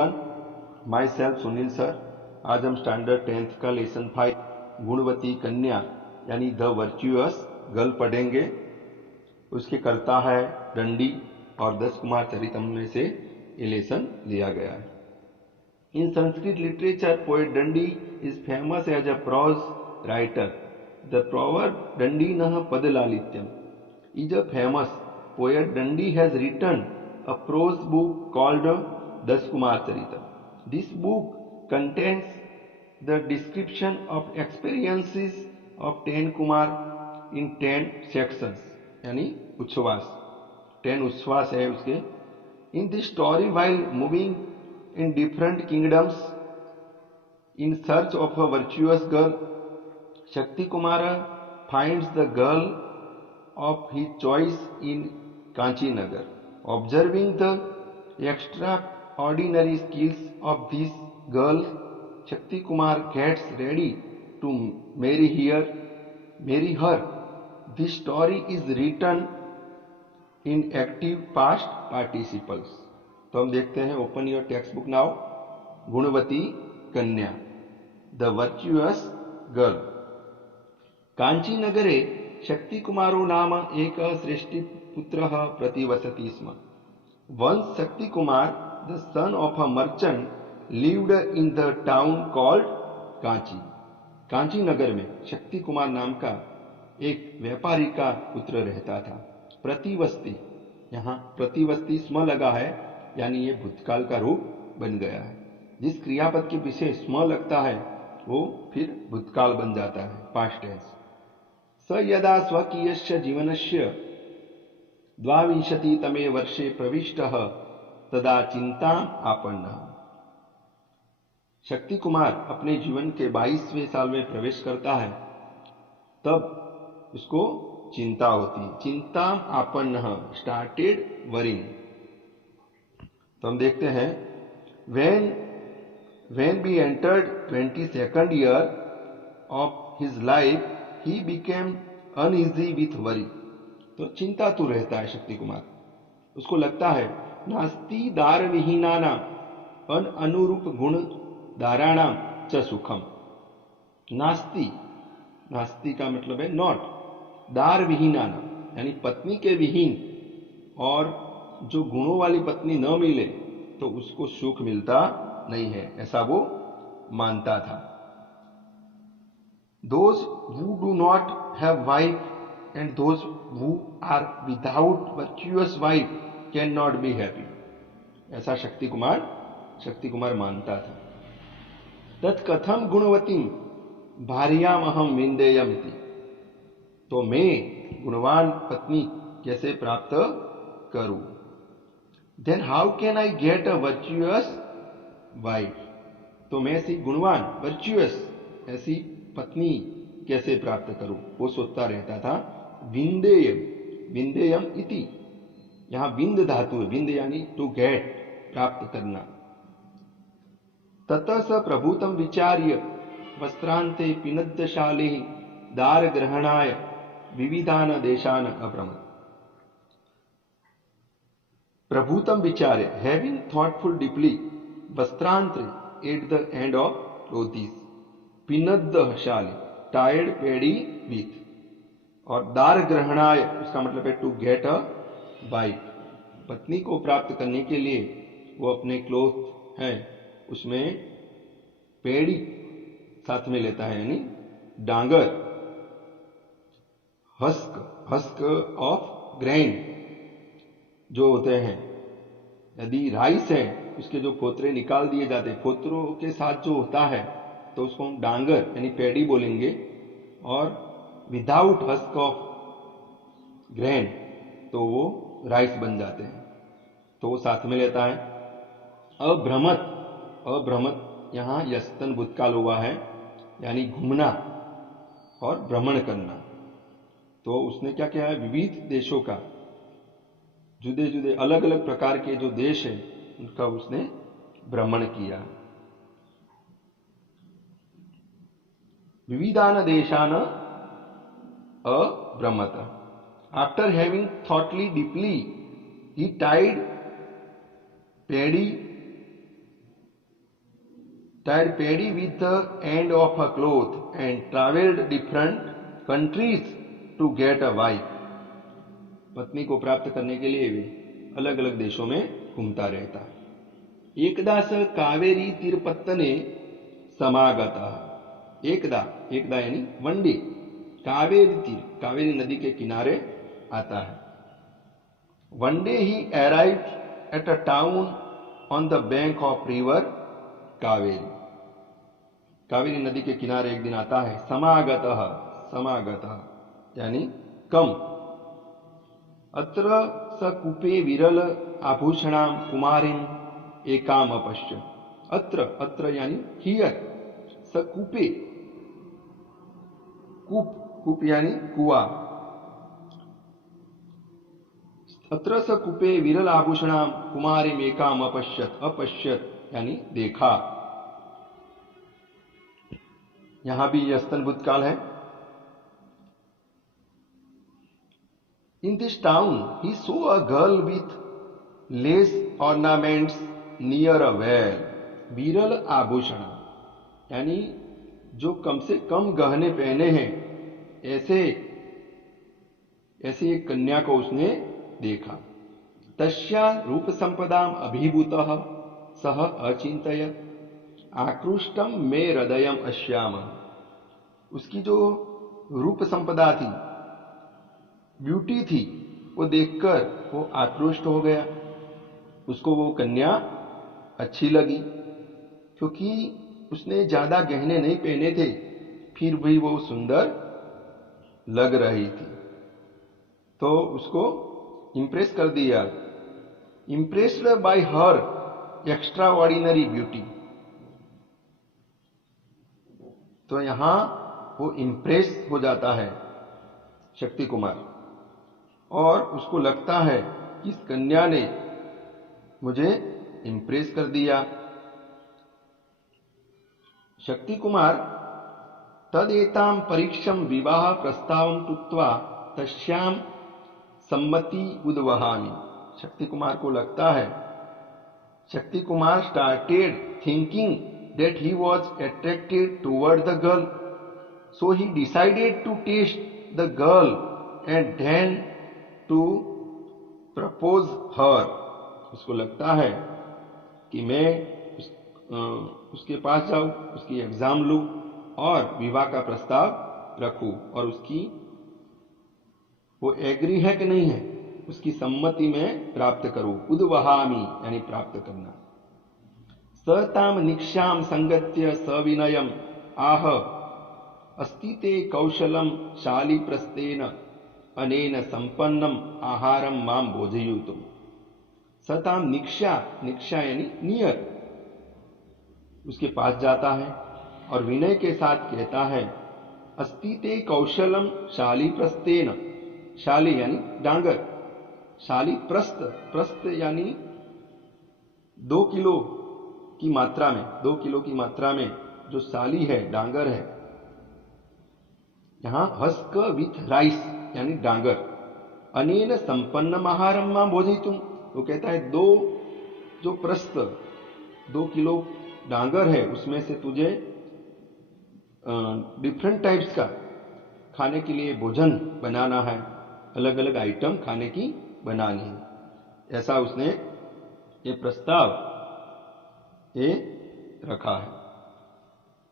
Everyone, my self Sunil sir. आज हम standard 10th का लेसन 5 गुणवती कन्या यानी द वर्च्यूअस गर्ल पढ़ेंगे। उसके कर्ता है दंडी और 10 कुमार चरितम में से ये लेसन लिया गया है। In Sanskrit literature, poet Dandi is famous as a prose writer. The proverb Dandi nah padlalityam is a famous poet. Dandi has written a prose book called Das Kumar Charitam. This book contains the description of experiences of 10 Kumar in 10 sections, यानी उच्छ्वास 10 उच्छ्वास है उसके। In this story, while moving in different kingdoms in search of a virtuous girl, Shakti Kumara finds the girl of his choice in Kanchinagar. Observing the extraordinary skills of this girl, Shakti Kumar gets ready to marry her. This story is written in active past participles. तो हम देखते हैं, open your text book now. गुणवती कन्या, the वर्च्यूअस girl. Kanchi नगरे शक्ति कुमारो नाम एक श्रेष्ठी पुत्र प्रतिवसति स्म। Once Shakti Kumar, the son of a merchant, lived in the town called Kanchi. Kanchi नगर में शक्ति कुमार नाम का एक व्यापारी का पुत्र रहता था। प्रतिवस्ती, यहाँ प्रतिवस्ती स्म लगा है, यानी ये भूतकाल का रूप बन गया है। जिस क्रियापद के पीछे स्म लगता है वो फिर भूतकाल बन जाता है, पास्ट टेंस। स यदा स्वकीयस्य जीवनस्य 22तमे वर्षे प्रविष्टः तदा चिंताम् आपन्नः। शक्ति कुमार अपने जीवन के 22वें साल में प्रवेश करता है, तब उसको चिंता होती। चिंताम् आपन्नः, स्टार्टेड वरिंग। तो हम देखते हैं, when we entered 22nd year of his life, he became uneasy with worry. तो चिंता तो रहता है शक्ति कुमार, उसको लगता है नास्ति दार विहीनानाम अन अनुरूप गुण दाराणाम च सुखम। नास्ति, नास्ति का मतलब है नॉट, दार विहीनानाम यानी पत्नी के विहीन, और जो गुणों वाली पत्नी न मिले तो उसको सुख मिलता नहीं है, ऐसा वो मानता था। Those who do not have wife and those who are without virtuous wife cannot be happy, ऐसा शक्ति कुमार मानता था। तत्कथम गुणवतीम भार्यामहम विंदेयमिति, तो मैं गुणवान पत्नी कैसे प्राप्त करूं। Then how can I get a virtuous wife, तो मैं ऐसी गुणवान virtuous ऐसी पत्नी कैसे प्राप्त करूं, वो सोचता रहता था। विंदेयम, विंदेयम इति, यहां विंद धातु है, विंद यानी टू गेट, प्राप्त करना। ततः स प्रभूतम विचार्य वस्त्रांते पिनद्दशाले दार ग्रहणाय विविधान देशान अभ्रमत्। प्रभूतम विचार्य, हैविंग थॉटफुल डीपली, वस्त्रांत्र at the end of clothes, पिनद्दशाले टायर्ड पैडी विथ, और दार ग्रहणाय उसका मतलब है टू गेट अ वाइफ, पत्नी को प्राप्त करने के लिए वो अपने क्लोथ है उसमें पेड़ी साथ में लेता है, यानी डांगर, हस्क ऑफ ग्रेन जो होते हैं। यदि राइस है उसके जो फोतरे निकाल दिए जाते हैं, फोतरों के साथ जो होता है तो उसको हम डांगर यानी पेड़ी बोलेंगे, और विदाउट हस्क ऑफ ग्रेन तो वो राइस बन जाते हैं, तो वो साथ में लेता है। अभ्रमत, अभ्रमत यहां यस्तन भूतकाल हुआ है, यानी घूमना और भ्रमण करना। तो उसने क्या किया है, विविध देशों का, जुदे जुदे अलग अलग प्रकार के जो देश है उनका उसने भ्रमण किया। विविधान देशान अभ्रमत। After having thoughtly deeply, he tied paddy tied paddy with the end of a cloth and traveled different countries to get a wife. पत्नी को प्राप्त करने के लिए वे अलग अलग देशों में घूमता रहता है। एकदा स कावेरी तीरपत्तने समागतः। एकदा, एकदा यानी वन डे, कावेरी तीर, कावेरी नदी के किनारे आता है। One day he arrived at a town on the bank of river Kaveri. Kaveri नदी के किनारे एक दिन आता है। समागतः, समागतः यानी कम। अत्र स कूपे विरल आभूषणां कुमारीं एकाम अपश्य। अत्र, अत्र यानी हियर, स कूपे, कूप, कूप यानी कुआ। अत्र स कूपे विरल आभूषणां कुमारीं एकाम अपश्यत। अपश्यत यानी देखा। यहां भी यह स्तन भूतकाल है। In this town, he saw a girl with lace ornaments near a well. विरल आभूषण यानी जो कम से कम गहने पहने हैं, ऐसे एक कन्या को उसने देखा। तस्या रूप संपदाम अभिभूतः सह अचिंतयत् आकृष्टम मे हृदयम अश्याम। उसकी जो रूप संपदा थी, ब्यूटी थी, वो देखकर वो आकृष्ट हो गया। उसको वो कन्या अच्छी लगी, क्योंकि उसने ज्यादा गहने नहीं पहने थे, फिर भी वो सुंदर लग रही थी, तो उसको इंप्रेस कर दिया। Impressed by her extra ordinary beauty. तो यहां वो इंप्रेस हो जाता है शक्ति कुमार, और उसको लगता है कि इस कन्या ने मुझे इंप्रेस कर दिया। शक्ति कुमार तदेताम परीक्षम विवाह प्रस्तावम कृत्वा तस्याम सम्मति उद्वहामि। शक्ति कुमार को लगता है, Shakti Kumar started thinking that he was attracted toward the girl, so he decided to taste the girl and then to propose her. उसको लगता है कि मैं उसके पास जाऊं, उसकी एग्जाम लूं और विवाह का प्रस्ताव रखूं, और उसकी वो एग्री है कि नहीं है, उसकी सम्मति में प्राप्त करूं। उद्वहामि यानी प्राप्त करना। सताम निक्षाम संगत्य सविनयम आह अस्ति ते कौशलम शाली प्रस्तेन अनेन संपन्नम आहारम माम भोजयुतुम। सताम निक्षा, निक्षा यानी नियर, उसके पास जाता है और विनय के साथ कहता है, अस्ति ते कौशलम शाली प्रस्तेन। शाली यानी डांगर, शाली प्रस्थ, प्रस्थ यानी 2 किलो की मात्रा में, 2 किलो की मात्रा में जो साली है, डांगर है। यहां हस्क विथ राइस यानी डांगर। अनेन संपन्न आहारम मां भोजयितुम। वो कहता है 2 जो प्रस्थ 2 किलो डांगर है, उसमें से तुझे डिफरेंट टाइप्स का खाने के लिए भोजन बनाना है, अलग अलग आइटम खाने की बनानी है। ऐसा उसने ये प्रस्ताव ये रखा है।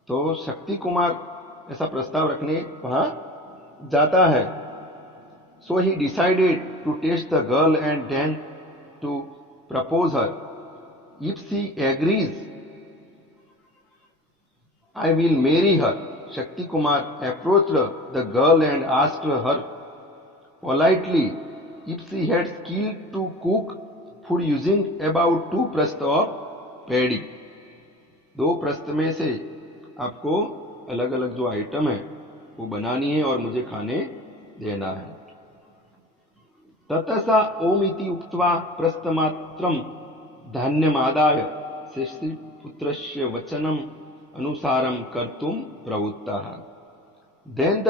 तो शक्ति कुमार ऐसा प्रस्ताव रखने वहां जाता है। So he decided to test the girl and then to propose her. If she agrees I will marry her. Shakti Kumar approached the girl and asked her politely if she had skill to cook food using about 2 प्रस्त of paddy. 2 प्रस्त में से आपको अलग अलग जो item है वो बनानी है और मुझे खाने देना है। ततसा ओम इति उक्त्वा प्रस्तमात्रम धान्यमादाय शिष्यपुत्रस्य वचनम अनुसारम कर्तुम प्रवृत्तः। Then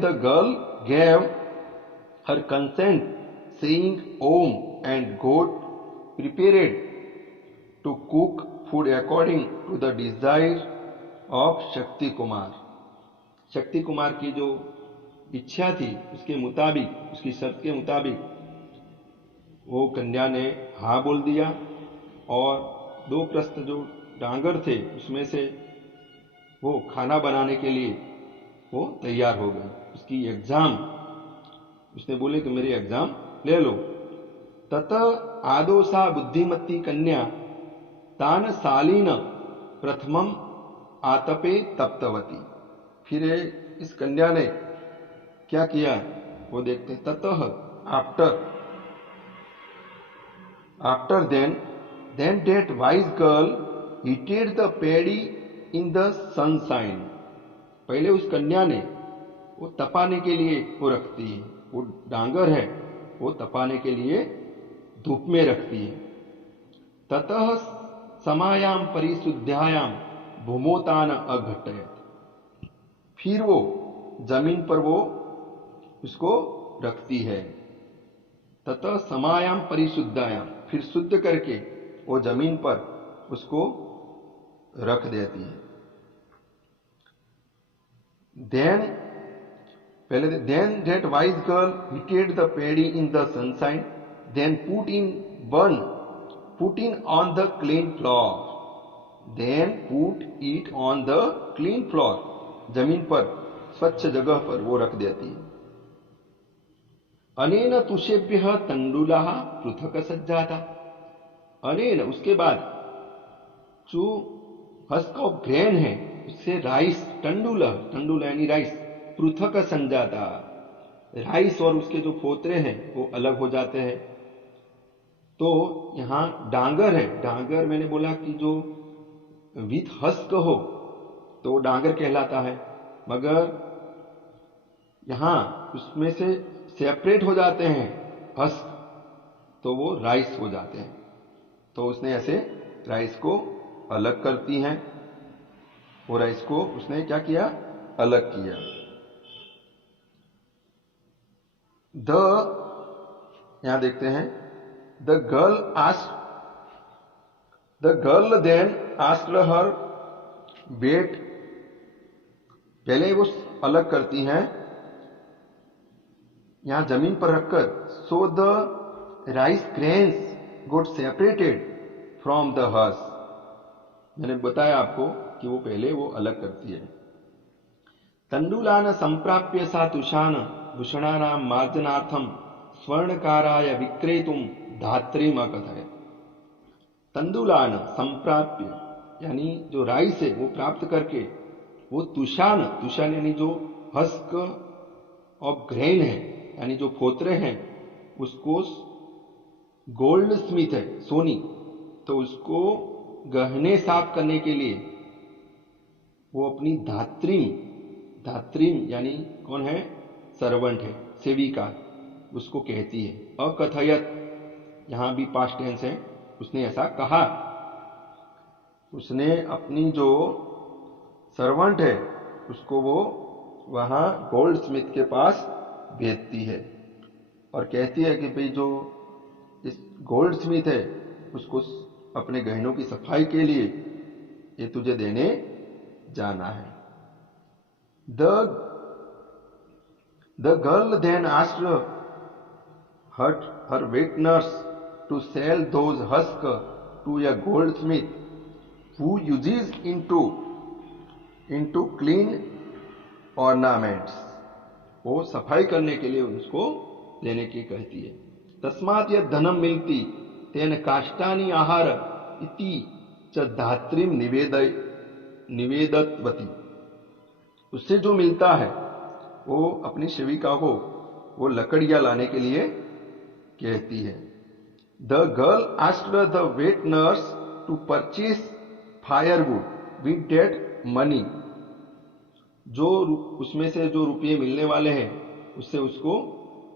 the girl gave her consent, saying Om, and got prepared to cook food according to the desire of Shakti Kumar. Shakti Kumar की जो इच्छा थी उसके मुताबिक, उसकी शर्त के मुताबिक वो कन्या ने हाँ बोल दिया और 2 प्रस्थ जो डांगर थे उसमें से वो खाना बनाने के लिए वो तैयार हो गए। उसकी एग्जाम, उसने बोले कि मेरी एग्जाम ले लो। ततः आदोसा बुद्धिमती कन्या तान सालीन प्रथमम आतपे तप्तवती। फिर इस कन्या ने क्या किया वो देखते। ततः after then that wise girl heated the paddy in the sunshine। पहले उस कन्या ने वो तपाने के लिए वो रखती है, वो डांगर है वो तपाने के लिए धूप में रखती है। ततः समायाम परिशुद्धायाम भूमोतान अघटयत। फिर वो जमीन पर वो उसको रखती है। ततः समायाम परिशुद्धायाम, फिर शुद्ध करके वो जमीन पर उसको रख देती है। Then that wise girl heated the paddy in the sunshine, then put in on the clean floor, then put it on the clean floor, जमीन पर स्वच्छ जगह पर वो रख देती है। अनेन तुषेभ्यः तंडुलाः पृथक सज्जाता। अनेन उसके बाद जो हस्क ऑफ ग्रेन है उससे राइस, टंडुल यानी राइस, पृथक संजाता, राइस और उसके जो फोतरे हैं वो अलग हो जाते हैं। तो यहां डांगर है, डांगर मैंने बोला कि जो विथ हस्क हो तो डांगर कहलाता है, मगर यहां उसमें से सेपरेट हो जाते हैं हस्क तो वो राइस हो जाते हैं। तो उसने ऐसे राइस को अलग करती हैं, वो राइस को उसने क्या किया, अलग किया। यहां देखते हैं, the girl then asked her wet. पहले वो अलग करती हैं यहां जमीन पर रखकर। So the rice grains got separated from the husk. मैंने बताया आपको कि वो पहले वो अलग करती है। तंडुलान संप्राप्य सा तुषान भूषणानां मार्जनार्थम स्वर्णकाराय विक्रेतुम धात्रीम अकथयत। तंडुलान संप्राप्य यानी जो राइस है वो प्राप्त करके वो तुषान यानी जो हस्क ऑफ ग्रेन है यानी जो फोतरे हैं उसको गोल्ड स्मिथ है, सोनी, तो उसको गहने साफ करने के लिए वो अपनी धात्रीम यानी कौन है, सर्वेंट है, सेविका, उसको कहती है। अकथयत यहां भी पास्ट टेंस है, उसने ऐसा कहा। उसने अपनी जो सर्वेंट है उसको वो वहां गोल्ड स्मिथ के पास भेजती है और कहती है कि भाई जो इस गोल्ड स्मिथ है उसको अपने गहनों की सफाई के लिए ये तुझे देने जाना है। The girl then asked her wet nurse to sell those husks to a goldsmith who uses into clean ornaments। वो सफाई करने के लिए उसको लेने की कहती है। तस्मात् यत् धनम मिलती तेन काष्ठानि आहार इति च धात्रीम निवेदतवती। उससे जो मिलता है वो अपनी सेविका को वो लकड़ियां लाने के लिए कहती है। The girl asked the wet nurse to purchase firewood with that money. जो उसमें से जो रुपये मिलने वाले हैं उससे उसको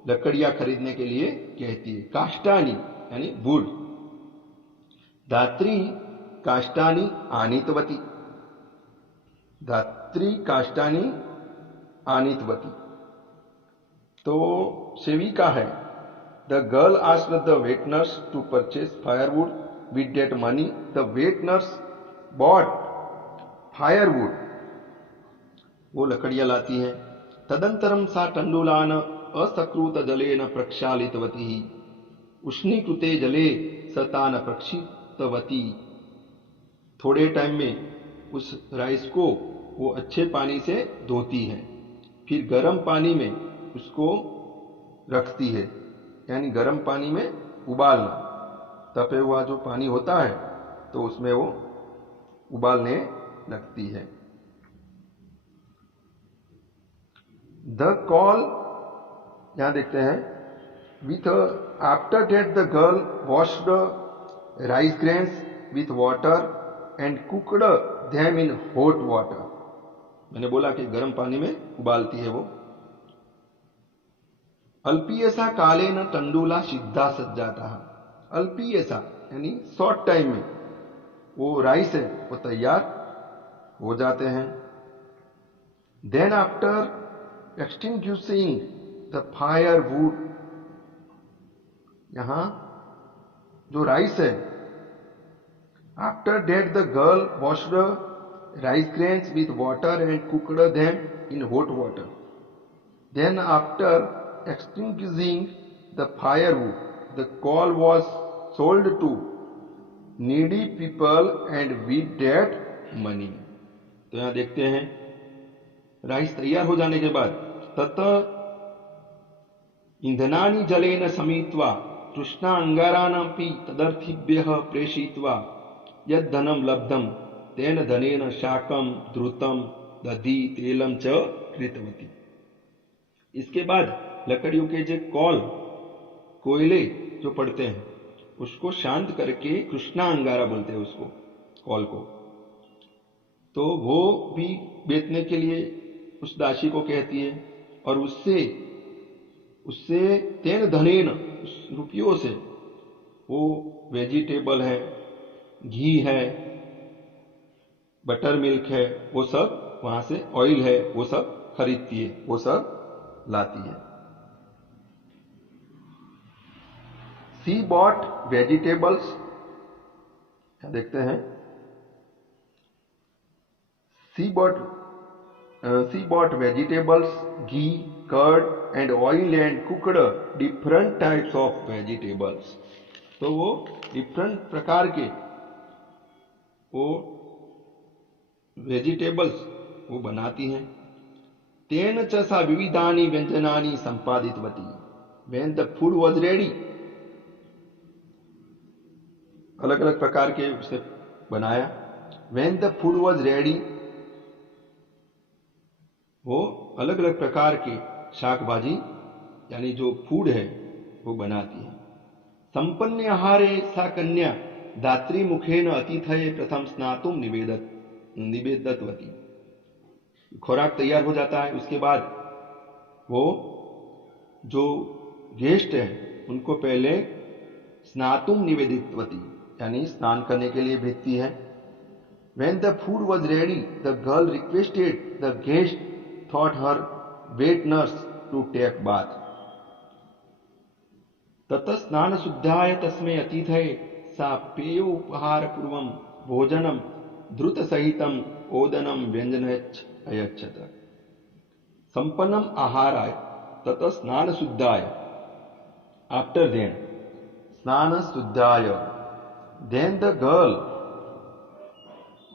लकड़ियां खरीदने के लिए कहती है। काष्ठानी यानी वुड। धात्री काष्ठानी आनीतवती। धात्री काष्ठानी आनीतवती तो सेविका है। The girl asked the wet nurse to purchase firewood with that money the wet nurse bought firewood. वो लकड़ियां लाती हैं. तदंतरम सा तंडुलान असकृत जलेन प्रक्षालितवती उष्णीकृते जले सतान प्रक्षिप्तवती. थोड़े टाइम में उस राइस को वो अच्छे पानी से धोती है, फिर गर्म पानी में उसको रखती है, यानी गर्म पानी में उबालना. तपे हुआ जो पानी होता है तो उसमें वो उबालने लगती है. द कॉल, यहां देखते हैं, with after that the girl washed rice grains with water and cooked them in hot water. मैंने बोला कि गर्म पानी में उबालती है वो. अल्पीयसा कालेन तंडुला सिद्धा सज्जाता. अल्पीयसा यानी शॉर्ट टाइम में वो राइस है वो तैयार हो जाते हैं. Then after extinguishing the fire wood, यहां जो राइस है, after that the girl washed rice grains with water and cooked them in hot water. Then after extinguishing the firewood, the coal was sold to needy people and with that money. तो यहां देखते हैं rice तैयार हो जाने के बाद तत ईंधनानि जलेन समीत्वा तृष्णा अंगारानपि तदर्थिभ्यः प्रेषयित्वा यद धनम लब्धम तेन धनेन शाकम द्रुतम दधि तेलम च कृतवती. इसके बाद लकड़ियों के जो कोयले जो पड़ते हैं उसको शांत करके कृष्णा अंगारा बोलते हैं उसको, कॉल को. तो वो भी बेचने के लिए उस दासी को कहती है और उससे तेन धनेन, उस रुपयों से वो वेजिटेबल है, घी है, बटर मिल्क है, वो सब वहां से, ऑयल है, वो सब खरीदती है, वो सब लाती है. She bought vegetables, देखते हैं, she bought vegetables, ghee, curd and oil and cooked different types of vegetables. तो वो डिफरेंट प्रकार के वो वेजिटेबल्स वो बनाती हैं. तेन च सा विविधानि व्यंजनानि संपादितवती. When the food was ready, अलग अलग प्रकार के उसने बनाया. When the food was ready, वो अलग अलग प्रकार के शाक भाजी यानी जो फूड है वो बनाती है. संपन्न आहारे सा कन्या दात्री मुखेन अतिथये प्रथम स्नातुम निवेदतवती. खुराक तैयार हो जाता है, उसके बाद वो जो गेस्ट है उनको पहले स्नातुम निवेदितवती यानी स्नान करने के लिए भेजती है. When the food was ready, the girl requested the guest thought her wet nurse to take bath. तत स्नान शुद्धाय तस्मै अतिथये सा पेय उपहार पूर्वम भोजनम द्रुत सहितम ओदनम व्यंजनयच्छ अयच्छत. संपन्नम आहाराय तत स्नान शुद्धाय. After then, स्नान शुद्धाय. Then the girl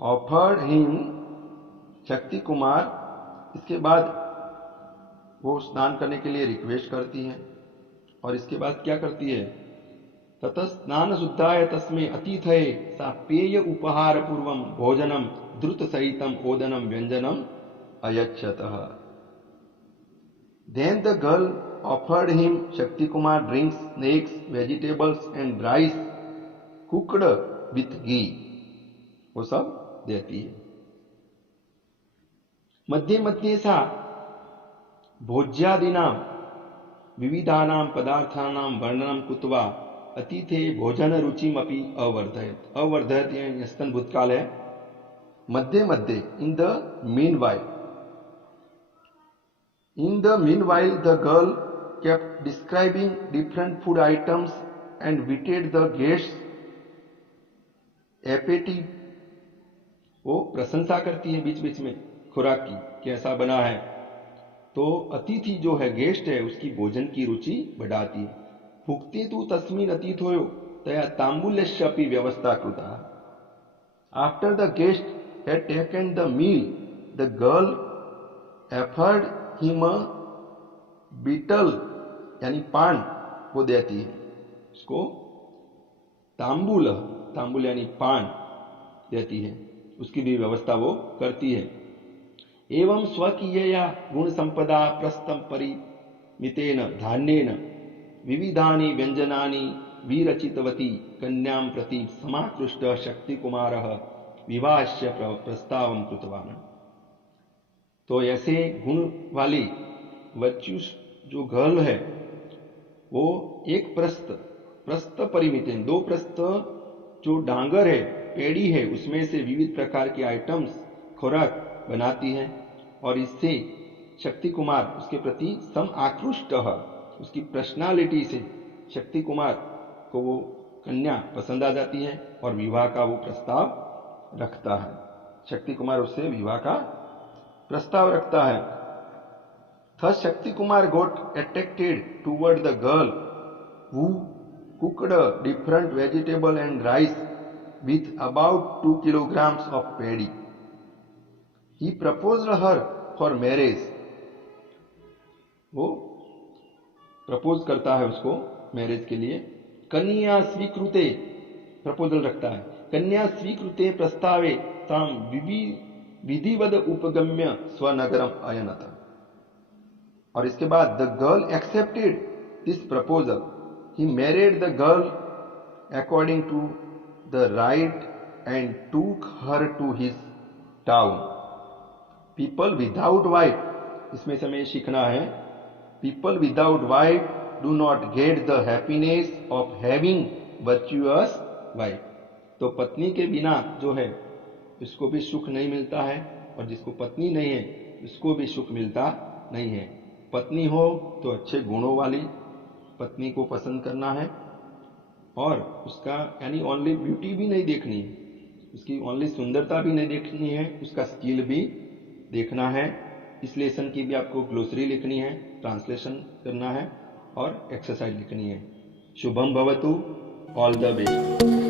offered him Shakti Kumar. इसके बाद वो स्नान करने के लिए रिक्वेस्ट करती है और इसके बाद क्या करती है, ततः स्नान शुद्धाय तस्मै अतिथये सा पेय उपहार पूर्वम भोजनम द्रुत सहितम ओदनम व्यंजनम अयच्छतः. Then the girl offered him Shakti Kumar drinks, snakes, vegetables and rice cooked with ghee. वो सब देती है. मध्ये मध्ये सा भोज्यादिनां विविधानां पदार्थानां वर्णनं कृत्वा अतिथे भोजन रुचिमपि अवर्धयत्. अवर्धयत् यानी स्तन भूतकाल है. मध्ये मध्ये इन the meanwhile the girl kept describing different food items and waited the guests एपेटिव, वो प्रशंसा करती है बीच बीच में खुराक की, कैसा बना है। तो अतिथि जो है, गेस्ट है, उसकी भोजन की रुचि बढ़ाती है। भुक्ते तु तस्मिन् अतिथोयो तया तांबूल्यस्यापि व्यवस्था कृता। After the guest had taken the meal, the girl offered him a betel, यानी पान वो देती है उसको। तांबूल, तांबूल यानी पान देती है, उसकी भी व्यवस्था वो करती है। एवं स्वकीयया गुण संपदा प्रस्तम परिमितेन धान्येन विविधानि व्यंजनानि विरचितवती कन्यां प्रति समाकृष्ट शक्ति कुमारः विवाहस्य प्रस्तावं कृतवान्। तो ऐसे गुण वाली वर्च्यूस जो गर्ल है, वो एक प्रस्थ परिमितेन, 2 प्रस्थ जो डांगर है, पेड़ी है, उसमें से विविध प्रकार के आइटम्स खुराक बनाती है और इससे शक्ति कुमार उसके प्रति सम आकृष्ट, उसकी पर्सनालिटी से शक्ति कुमार को वो कन्या पसंद आ जाती है और विवाह का वो प्रस्ताव रखता है। शक्ति कुमार उससे विवाह का प्रस्ताव रखता है। Thus Shakti Kumar got attracted toward the girl who cooked different vegetable and rice with about 2 kilograms of paddy. He proposed her for marriage. वो प्रपोज करता है उसको मैरिज के लिए। कन्या स्वीकृते, प्रपोजल रखता है, कन्या स्वीकृते प्रस्तावे ताम विधिवद उपगम्य स्वनगरम अयनत। और इसके बाद the girl accepted this proposal. He married the girl according to the rite and took her to his town. People without wife, इसमें से हमें सीखना है, people without wife do not get the happiness of having virtuous wife. तो पत्नी के बिना जो है इसको भी सुख नहीं मिलता है, और जिसको पत्नी नहीं है उसको भी सुख मिलता नहीं है। पत्नी हो तो अच्छे गुणों वाली पत्नी को पसंद करना है, और उसका यानी ओनली ब्यूटी भी नहीं देखनी है, उसकी ओनली सुंदरता भी नहीं देखनी है, उसका स्किल भी देखना है। इस लेसन की भी आपको ग्लोसरी लिखनी है, ट्रांसलेशन करना है और एक्सरसाइज लिखनी है। शुभम भवतु, ऑल द बेस्ट।